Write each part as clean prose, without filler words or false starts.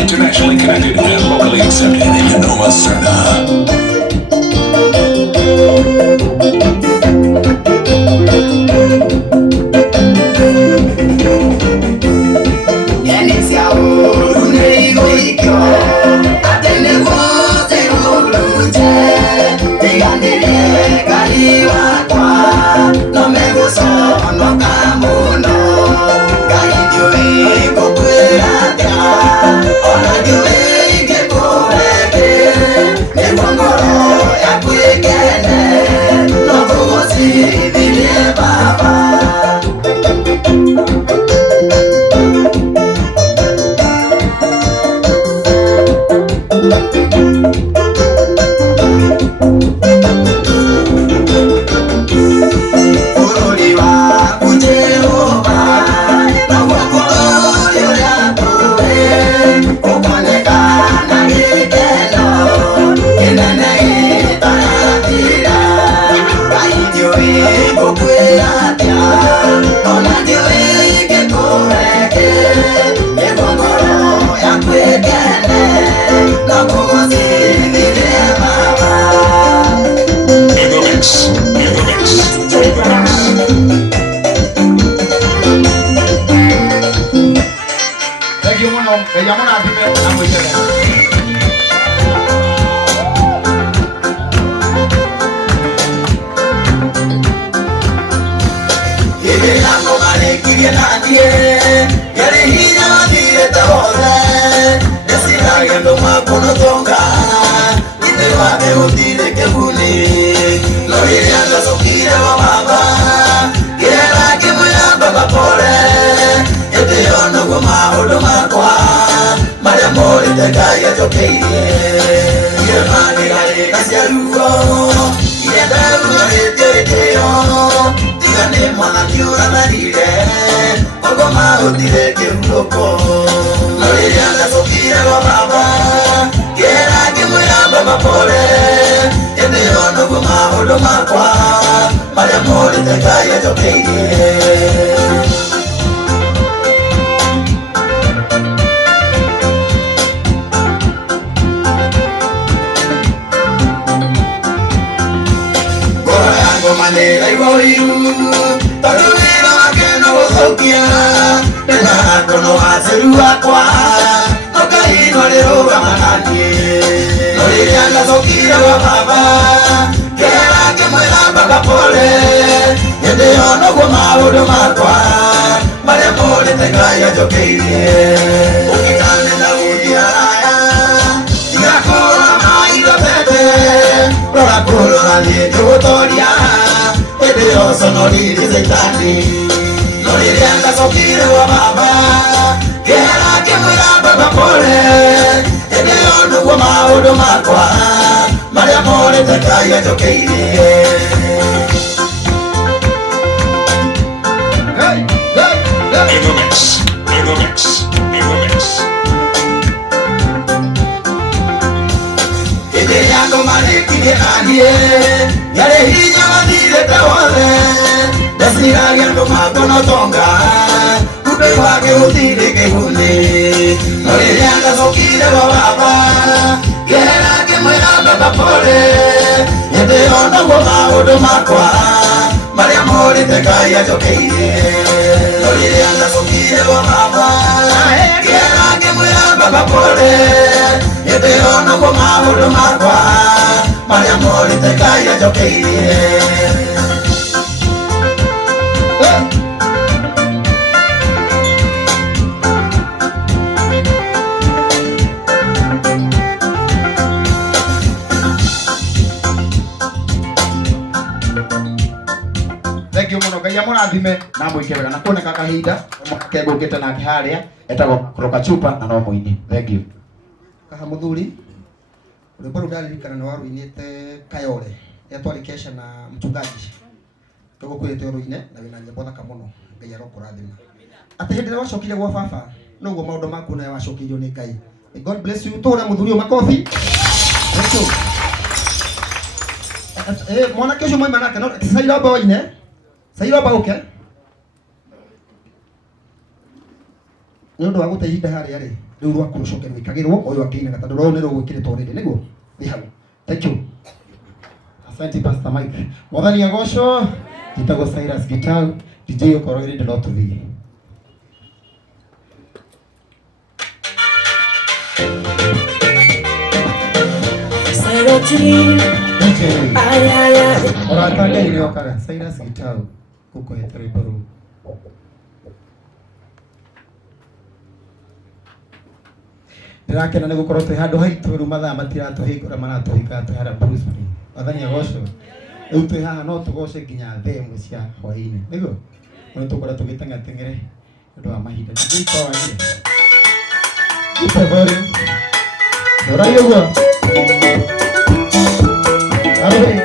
Internationally connected and locally accepted. You know my Serna. thengio muno Ngai amurathime na mwike wega na kuoneka kahinda kego ngite nake haria etagwo kuroka chupa na no muini. Thank you. Kaha muthuri ule bado ndaririkana na waru inite Kayole yatwari kesha na mchungaji togo kwete oruine na wina nyambo thaka muno Ngai arokurathima ati hindi wa cokire gwa baba no go maundu maku na wa cokirio ni Ngai. God bless you. Tora muthuri makofi. Thank you. Mwana kesho mwe manake no saira ba ine saira ba okay nyondo wa gutehida hari ari riu rwa kucoke wikagirwo oyo akine gata ndoro ro gwikire torede niguo ni hau. Thank you. Asante Pastor Mike. Mwathani agocwo Jitagwo Cyrus Gitau DJ ukorogire ndo tuthii. Oratanga ile okaga Cyrus Gitau kuko etere boru. Ndirakena nĩ gũkorwo twĩ handũ haitũ rĩu mathaa matiratuhingũra maratũhinga twĩhara Bruce Lee. Mwathani agocwo. Rĩu twĩ haha no tũgoce nginya thaa ĩmwe cia hwaĩ-inĩ. Nĩguo? No tũkora tũgĩteng'ateng'ere nĩ ũndũ wa mahinda. Nĩtwawaire. Ipe volume. Ũrai ũguo. Arũi.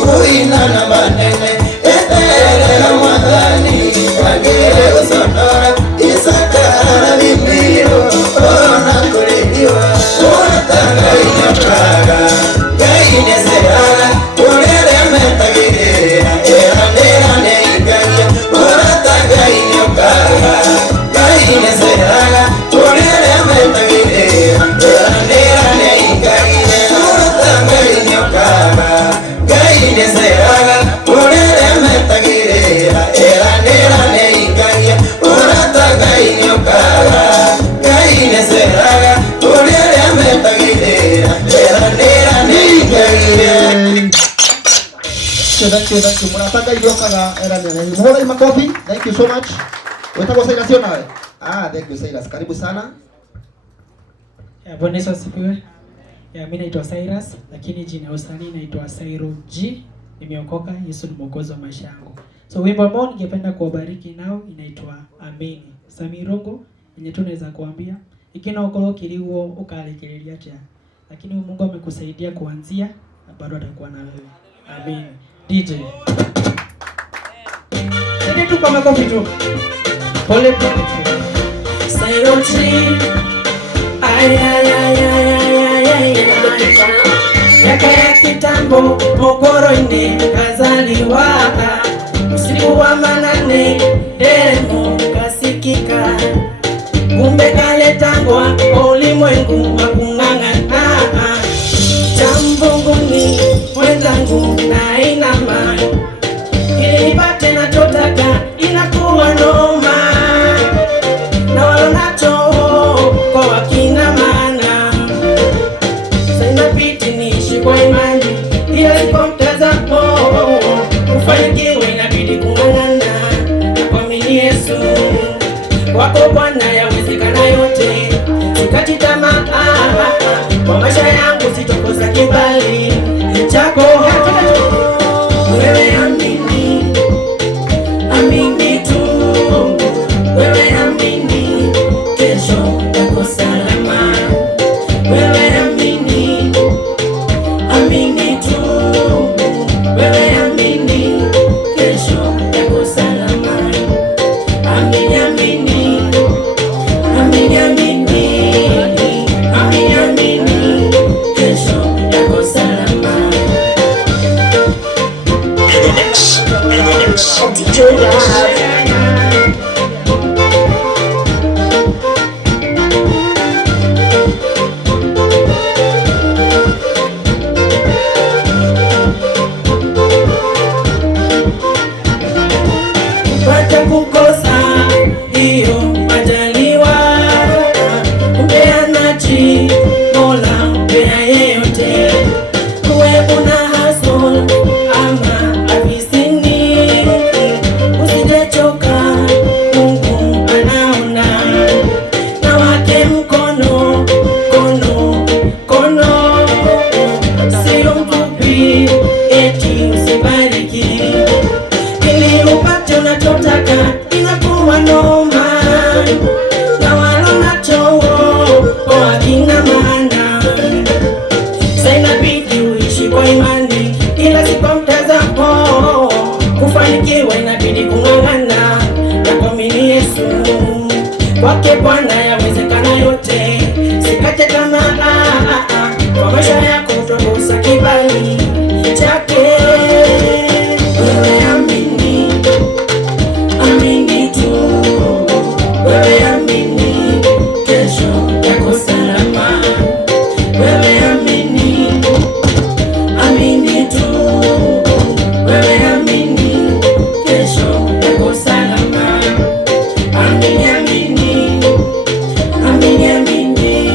Kúina na manene eterera mwathani agere gũconora isakara rimiro ona kũrĩhiwa ũrata Ngai nĩokaga Ngai nĩceraga ũrĩa metagĩrĩra eranĩra nĩingagia ũrata Ngai nĩokaga Ngai nĩceraga ũrĩa metagĩrĩra eranĩra nĩingagia ũrata Ngai nĩokaga Ngai nĩceraga ũrĩa metagĩrĩra eranĩra nĩingagia ũrata Ngai nĩokaga Ngai nĩceraga ũrĩa metagĩrĩra eranĩra nĩingagia. Thank you. Murata Ngai nĩokaga eranĩra nĩingagia. Mũhũrai makofi. Thank you so much. Wetagwo Cyrus sio nawe? Thank you Cyrus. Karibu sana. Bwana Yesu asifiwe. Mimi naitwa Cyrus lakini jina la usanii naitwa Cyrus G. Nimeokoka, Yesu ni mwokozi wa maisha yangu. So wimbo ambao ningependa kuwabariki nao inaitwa Ameni. Sammy Irungu yenye tunaweza kuambia ikina ukolo kiliwo ukalekelea atia. Lakini Mungu amekusaidia kuanzia na bado atakuwa na wewe. Amen. DJ. Sasa tu kwa makofi tu. Pole pole. Cyrus G. Ay. Yaka ya kitambo Tembo mokoro-ini kazaliwa, usiku wa manane demo kasikika, kumbe kaletangwa ulimwengu wa kung'ang'ana. Chambunguni mwenzangu na inama, ili nipate nachotaka inakuwa noma, na walonacho kwa wakina maana. Sasa inabidi niishi kwa imani, ila kwa mtazamo kufanikiwa inabidi kung'ang'ana na kuamini Yesu. Kwako Bwana yawezekana yote, sikati tamaa, kwa maisha yangu sitokosa kibali chako. Wewe amini, amini tu, wewe amini, kesho yako salama. Wewe amini, amini tu, wewe amini, kesho yako salama. Amini, amini, amini, amini, amini, amini, kesho yako salama. In the mix. DJ Love. Pata kukosa hiyo majaliwa, upeanaji Mola mpea yeyote. Uwe una hustle ama afisini, usijechoka, Mungu anaona. Na wake mkono, kono, sio mfupi, eti usibariki. Ili upate unachotaka inakuwa noma, na walonacho kwa wakina maana. Sasa inabidi uishi kwa imani, ila si kwa mtazamo. Kufanikiwa inabidi kung'ang'ana na kuamini Yesu. Kwake Bwana yawezekana yote, sikate tamaa, kwa maisha yako utakosa kibali chake. Wewe amini, amini tu, wewe amini, kesho yako salama. Wewe amini, amini tu, wewe amini, kesho yako salama. Amini, amini, amini, amini,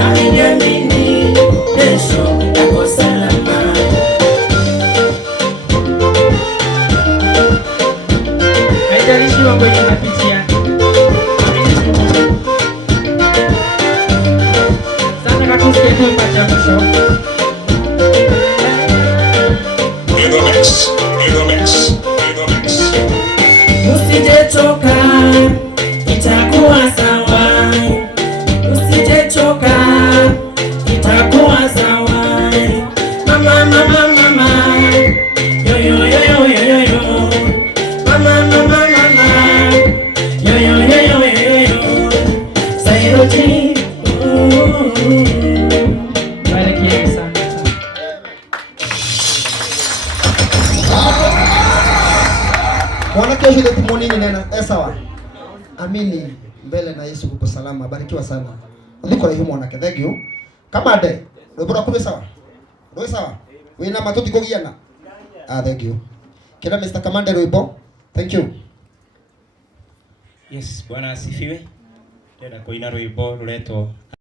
amini, amini, kesho yako salama. Haijalishi mambo yenye unapitia, amini tu. Sasa katusikie tu mpaka mwisho. In the mix. In the mix. In the mix. Usijechoka, itakuwa sawa. Usijechoka, itakuwa sawa. Mama, mama, mama, yo yo yo yo yo yo yo. Mama, mama, mama, yo yo yo yo yo yo. Sairoti, barikieni sana. Bwana kesho ndio tumonini nena sawa. Amini mbele na Yesu kupo salama. Barikiwa sana. Ndiko leo mwana kethegio. Kama ade. Robora kube sawa. Roe sawa. Wina matuti kugiana. Thank you. Kila Mr. Commander Roibo. Thank you. Yes, Bwana asifiwe. Tena Kúina rwimbo ruretwo